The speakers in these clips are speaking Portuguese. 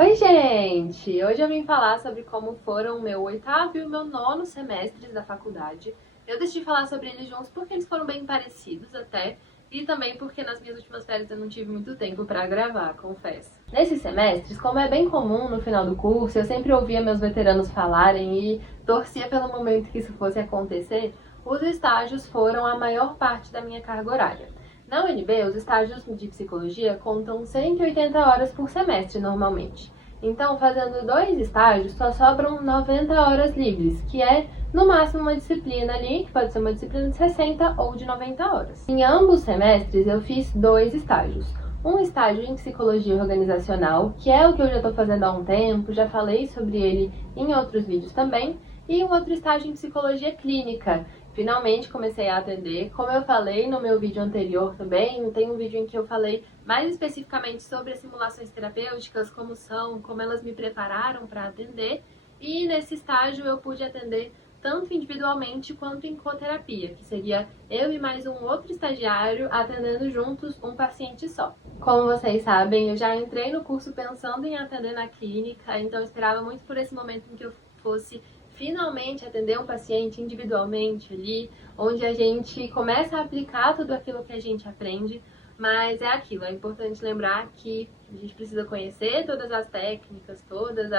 Oi, gente! Hoje eu vim falar sobre como foram o meu 8º e o meu 9º semestres da faculdade. Eu decidi falar sobre eles juntos porque eles foram bem parecidos até, e também porque nas minhas últimas férias eu não tive muito tempo pra gravar, confesso. Nesses semestres, como é bem comum no final do curso, eu sempre ouvia meus veteranos falarem e torcia pelo momento que isso fosse acontecer, os estágios foram a maior parte da minha carga horária. Na UNB, os estágios de psicologia contam 180 horas por semestre, normalmente. Então, fazendo 2 estágios, só sobram 90 horas livres, que é, no máximo, uma disciplina ali, que pode ser uma disciplina de 60 ou de 90 horas. Em ambos os semestres, eu fiz 2 estágios. Um estágio em psicologia organizacional, que é o que eu já estou fazendo há um tempo, já falei sobre ele em outros vídeos também, e um outro estágio em psicologia clínica. Finalmente comecei a atender. Como eu falei no meu vídeo anterior também, tem um vídeo em que eu falei mais especificamente sobre as simulações terapêuticas, como são, como elas me prepararam para atender. E nesse estágio eu pude atender tanto individualmente quanto em coterapia, que seria eu e mais um outro estagiário atendendo juntos um paciente só. Como vocês sabem, eu já entrei no curso pensando em atender na clínica, então eu esperava muito por esse momento em que eu fosse finalmente atender um paciente individualmente ali, onde a gente começa a aplicar tudo aquilo que a gente aprende, mas é aquilo, é importante lembrar que a gente precisa conhecer todas as técnicas, todas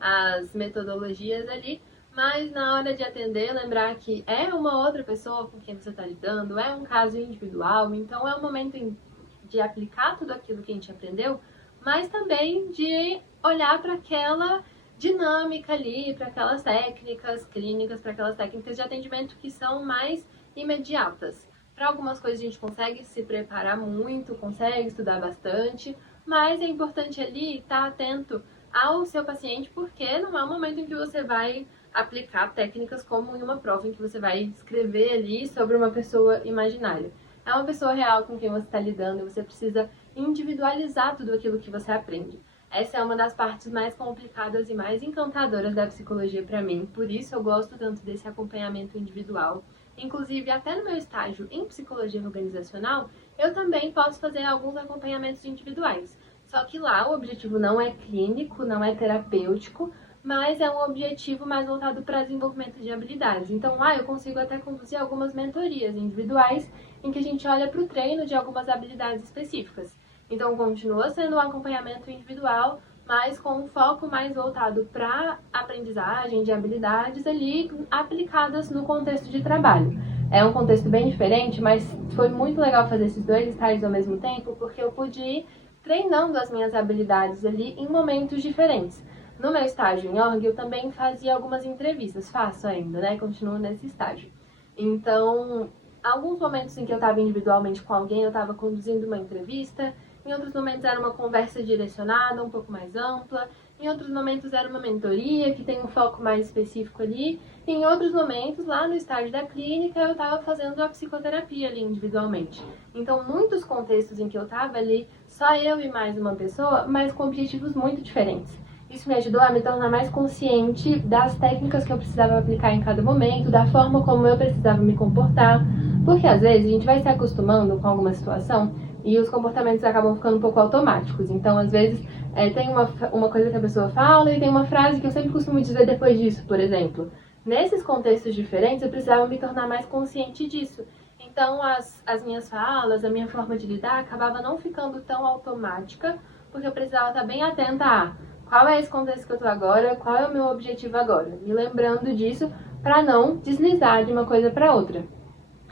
as metodologias ali, mas na hora de atender, lembrar que é uma outra pessoa com quem você está lidando, é um caso individual, então é o momento de aplicar tudo aquilo que a gente aprendeu, mas também de olhar para aquela dinâmica ali, para aquelas técnicas clínicas, para aquelas técnicas de atendimento que são mais imediatas. Para algumas coisas a gente consegue se preparar muito, consegue estudar bastante, mas é importante ali estar atento ao seu paciente, porque não é um momento em que você vai aplicar técnicas como em uma prova em que você vai escrever ali sobre uma pessoa imaginária. É uma pessoa real com quem você está lidando e você precisa individualizar tudo aquilo que você aprende. Essa é uma das partes mais complicadas e mais encantadoras da psicologia para mim, por isso eu gosto tanto desse acompanhamento individual. Inclusive, até no meu estágio em psicologia organizacional, eu também posso fazer alguns acompanhamentos individuais. Só que lá o objetivo não é clínico, não é terapêutico, mas é um objetivo mais voltado para desenvolvimento de habilidades. Então lá eu consigo até conduzir algumas mentorias individuais em que a gente olha para o treino de algumas habilidades específicas. Então continua sendo um acompanhamento individual, mas com um foco mais voltado para aprendizagem de habilidades ali aplicadas no contexto de trabalho. É um contexto bem diferente, mas foi muito legal fazer esses 2 estágios ao mesmo tempo, porque eu pude ir treinando as minhas habilidades ali em momentos diferentes. No meu estágio em org, eu também fazia algumas entrevistas, faço ainda, né? Continuo nesse estágio. Então, alguns momentos em que eu estava individualmente com alguém, eu estava conduzindo uma entrevista, em outros momentos era uma conversa direcionada, um pouco mais ampla, em outros momentos era uma mentoria, que tem um foco mais específico ali, e em outros momentos, lá no estágio da clínica, eu estava fazendo a psicoterapia ali individualmente. Então, muitos contextos em que eu estava ali, só eu e mais uma pessoa, mas com objetivos muito diferentes. Isso me ajudou a me tornar mais consciente das técnicas que eu precisava aplicar em cada momento, da forma como eu precisava me comportar, porque às vezes a gente vai se acostumando com alguma situação e os comportamentos acabam ficando um pouco automáticos. Então, às vezes, tem uma coisa que a pessoa fala e tem uma frase que eu sempre costumo dizer depois disso, por exemplo. Nesses contextos diferentes, eu precisava me tornar mais consciente disso. Então, as minhas falas, a minha forma de lidar acabava não ficando tão automática, porque eu precisava estar bem atenta a qual é esse contexto que eu tô agora, qual é o meu objetivo agora. Me lembrando disso para não deslizar de uma coisa para outra.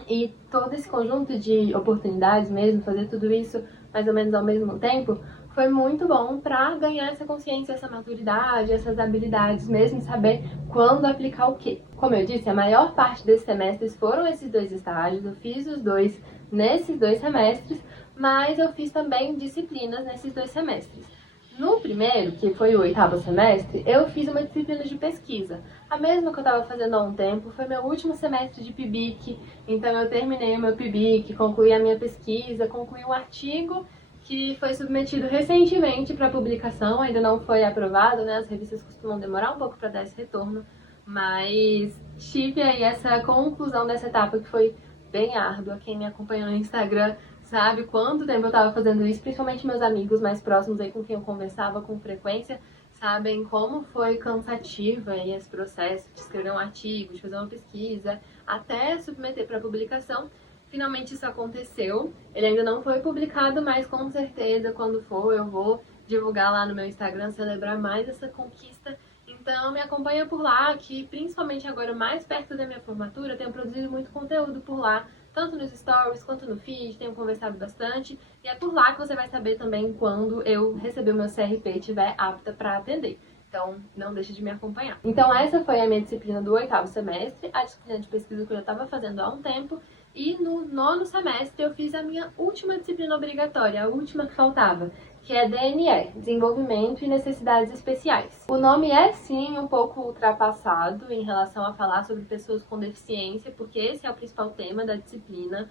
E todo esse conjunto de oportunidades mesmo, fazer tudo isso mais ou menos ao mesmo tempo, foi muito bom para ganhar essa consciência, essa maturidade, essas habilidades mesmo, saber quando aplicar o quê. Como eu disse, a maior parte desses semestres foram esses 2 estágios, eu fiz os 2 nesses 2 semestres, mas eu fiz também disciplinas nesses 2 semestres. No primeiro, que foi o 8º semestre, eu fiz uma disciplina de pesquisa. A mesma que eu estava fazendo há um tempo, foi meu último semestre de PIBIC, então eu terminei o meu PIBIC, concluí a minha pesquisa, concluí um artigo que foi submetido recentemente para publicação, ainda não foi aprovado, né? As revistas costumam demorar um pouco para dar esse retorno, mas tive aí essa conclusão dessa etapa que foi bem árdua. Quem me acompanhou no Instagram sabe quanto tempo eu tava fazendo isso, principalmente meus amigos mais próximos aí com quem eu conversava com frequência, sabem como foi cansativo aí esse processo de escrever um artigo, de fazer uma pesquisa, até submeter para publicação. Finalmente isso aconteceu. Ele ainda não foi publicado, mas com certeza quando for eu vou divulgar lá no meu Instagram, celebrar mais essa conquista. Então me acompanha por lá, que principalmente agora mais perto da minha formatura, eu tenho produzido muito conteúdo por lá, tanto nos stories quanto no feed, tenho conversado bastante, e é por lá que você vai saber também quando eu receber o meu CRP e estiver apta para atender. Então, não deixe de me acompanhar. Então, essa foi a minha disciplina do 8º semestre, a disciplina de pesquisa que eu já estava fazendo há um tempo, e no 9º semestre eu fiz a minha última disciplina obrigatória, a última que faltava, que é DNE, Desenvolvimento e Necessidades Especiais. O nome é, sim, um pouco ultrapassado em relação a falar sobre pessoas com deficiência, porque esse é o principal tema da disciplina,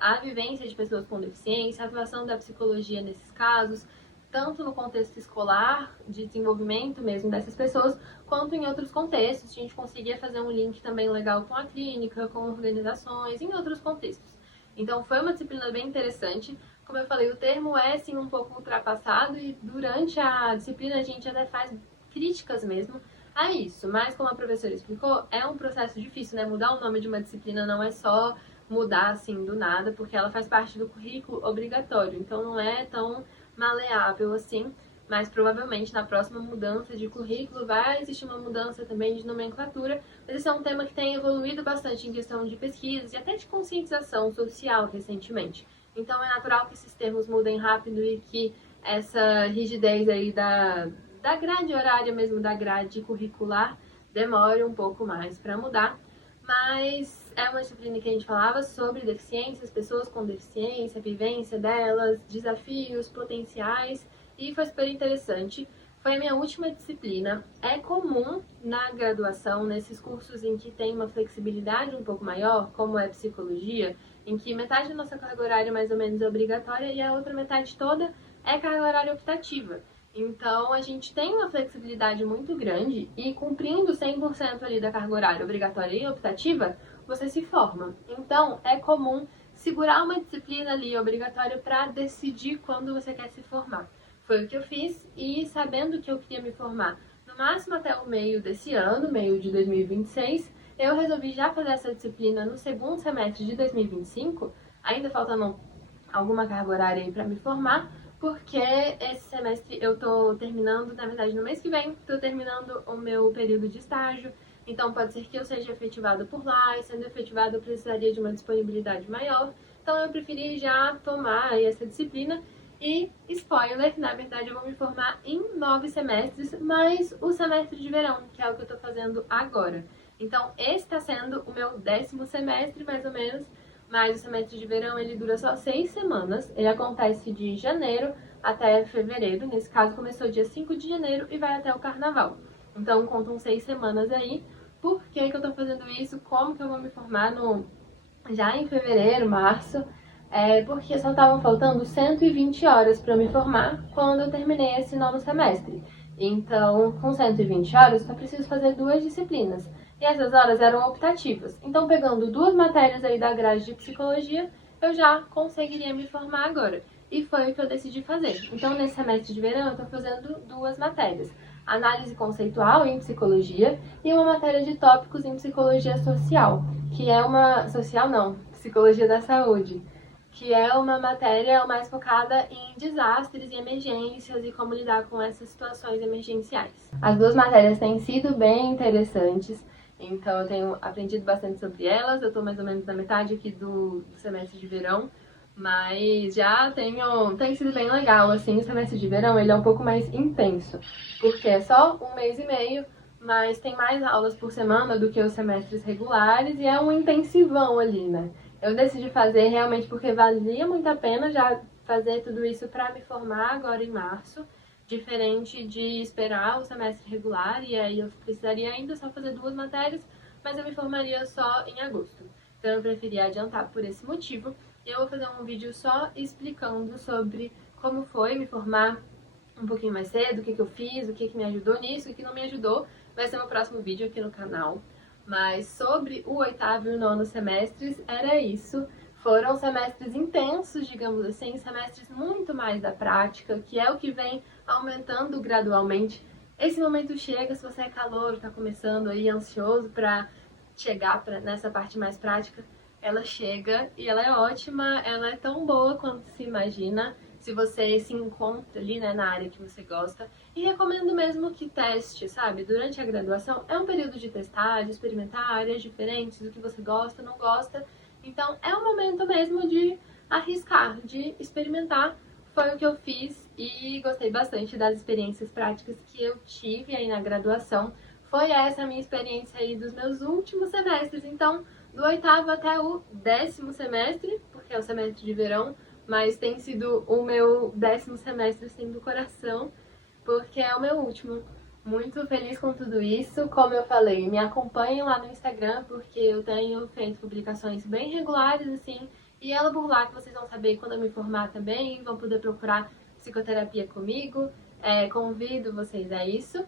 a vivência de pessoas com deficiência, a atuação da psicologia nesses casos, tanto no contexto escolar, de desenvolvimento mesmo dessas pessoas, quanto em outros contextos. A gente conseguia fazer um link também legal com a clínica, com organizações, em outros contextos. Então foi uma disciplina bem interessante. Como eu falei, o termo é sim um pouco ultrapassado e durante a disciplina a gente até faz críticas mesmo a isso. Mas como a professora explicou, é um processo difícil, né? Mudar o nome de uma disciplina não é só mudar assim do nada, porque ela faz parte do currículo obrigatório. Então não é tão maleável assim, mas provavelmente na próxima mudança de currículo vai existir uma mudança também de nomenclatura, mas esse é um tema que tem evoluído bastante em questão de pesquisas e até de conscientização social recentemente. Então é natural que esses termos mudem rápido e que essa rigidez aí da grade horária mesmo, da grade curricular, demore um pouco mais para mudar. Mas é uma disciplina que a gente falava sobre deficiências, pessoas com deficiência, a vivência delas, desafios potenciais, e foi super interessante. Foi a minha última disciplina. É comum na graduação, nesses cursos em que tem uma flexibilidade um pouco maior, como é psicologia, em que metade da nossa carga horária mais ou menos é obrigatória e a outra metade toda é carga horária optativa. Então, a gente tem uma flexibilidade muito grande e cumprindo 100% ali da carga horária obrigatória e optativa, você se forma. Então, é comum segurar uma disciplina ali obrigatória para decidir quando você quer se formar. Foi o que eu fiz e sabendo que eu queria me formar no máximo até o meio desse ano, meio de 2026, eu resolvi já fazer essa disciplina no 2º semestre de 2025, ainda faltando alguma carga horária aí para me formar, porque esse semestre eu tô terminando, na verdade no mês que vem, tô terminando o meu período de estágio, então pode ser que eu seja efetivada por lá, e sendo efetivada eu precisaria de uma disponibilidade maior, então eu preferi já tomar aí essa disciplina e, spoiler, na verdade eu vou me formar em 9 semestres, mais o semestre de verão, que é o que eu tô fazendo agora. Então esse tá sendo o meu 10º semestre, mais ou menos, mas o semestre de verão ele dura só 6 semanas, ele acontece de janeiro até fevereiro, nesse caso começou dia 5 de janeiro e vai até o carnaval. Então contam 6 semanas aí. Por que que eu tô fazendo isso? Como que eu vou me formar já em fevereiro, março? Porque só estavam faltando 120 horas para eu me formar quando eu terminei esse 9º semestre. Então, com 120 horas, eu só preciso fazer 2 disciplinas. E essas horas eram optativas. Então, pegando 2 matérias aí da grade de psicologia, eu já conseguiria me formar agora. E foi o que eu decidi fazer. Então, nesse semestre de verão, eu estou fazendo 2 matérias. Análise conceitual em psicologia e uma matéria de tópicos em psicologia social, que é uma... social não, psicologia da saúde, que é uma matéria mais focada em desastres e emergências e como lidar com essas situações emergenciais. As 2 matérias têm sido bem interessantes. Então eu tenho aprendido bastante sobre elas, eu estou mais ou menos na metade aqui do semestre de verão, mas já tem sido bem legal, assim, o semestre de verão ele é um pouco mais intenso, porque é só 1 mês e meio, mas tem mais aulas por semana do que os semestres regulares e é um intensivão ali, né? Eu decidi fazer realmente porque valia muito a pena já fazer tudo isso para me formar agora em março, diferente de esperar o semestre regular, e aí eu precisaria ainda só fazer 2 matérias, mas eu me formaria só em agosto. Então eu preferi adiantar por esse motivo, e eu vou fazer um vídeo só explicando sobre como foi me formar um pouquinho mais cedo, o que eu fiz, o que me ajudou nisso, o que não me ajudou, vai ser meu próximo vídeo aqui no canal. Mas sobre o 8º e o 9º semestres, era isso. Foram semestres intensos, digamos assim, semestres muito mais da prática, que é o que vem aumentando gradualmente. Esse momento chega, se você é calouro, está começando aí ansioso para chegar nessa parte mais prática, ela chega e ela é ótima, ela é tão boa quanto se imagina, se você se encontra ali, né, na área que você gosta. E recomendo mesmo que teste, sabe? Durante a graduação é um período de testar, de experimentar áreas diferentes, do que você gosta, não gosta. Então é um momento mesmo de arriscar, de experimentar. Foi o que eu fiz e gostei bastante das experiências práticas que eu tive aí na graduação. Foi essa a minha experiência aí dos meus últimos semestres. Então, do 8º até o 10º semestre, porque é o semestre de verão, mas tem sido o meu 10º semestre assim do coração, porque é o meu último. Muito feliz com tudo isso. Como eu falei, me acompanhem lá no Instagram, porque eu tenho feito publicações bem regulares, assim, e é por lá que vocês vão saber quando eu me formar também, vão poder procurar psicoterapia comigo. Convido vocês a isso.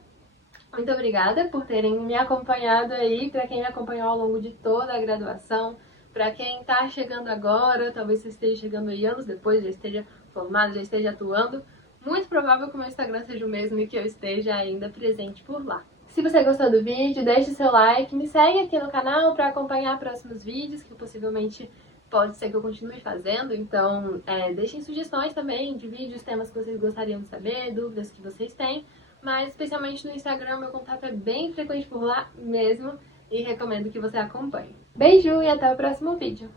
Muito obrigada por terem me acompanhado aí, para quem me acompanhou ao longo de toda a graduação, para quem está chegando agora, talvez você esteja chegando aí anos depois, já esteja formado, já esteja atuando. Muito provável que o meu Instagram seja o mesmo e que eu esteja ainda presente por lá. Se você gostou do vídeo, deixe seu like, me segue aqui no canal para acompanhar próximos vídeos, que possivelmente pode ser que eu continue fazendo, então deixem sugestões também de vídeos, temas que vocês gostariam de saber, dúvidas que vocês têm, mas especialmente no Instagram meu contato é bem frequente por lá mesmo e recomendo que você acompanhe. Beijo e até o próximo vídeo!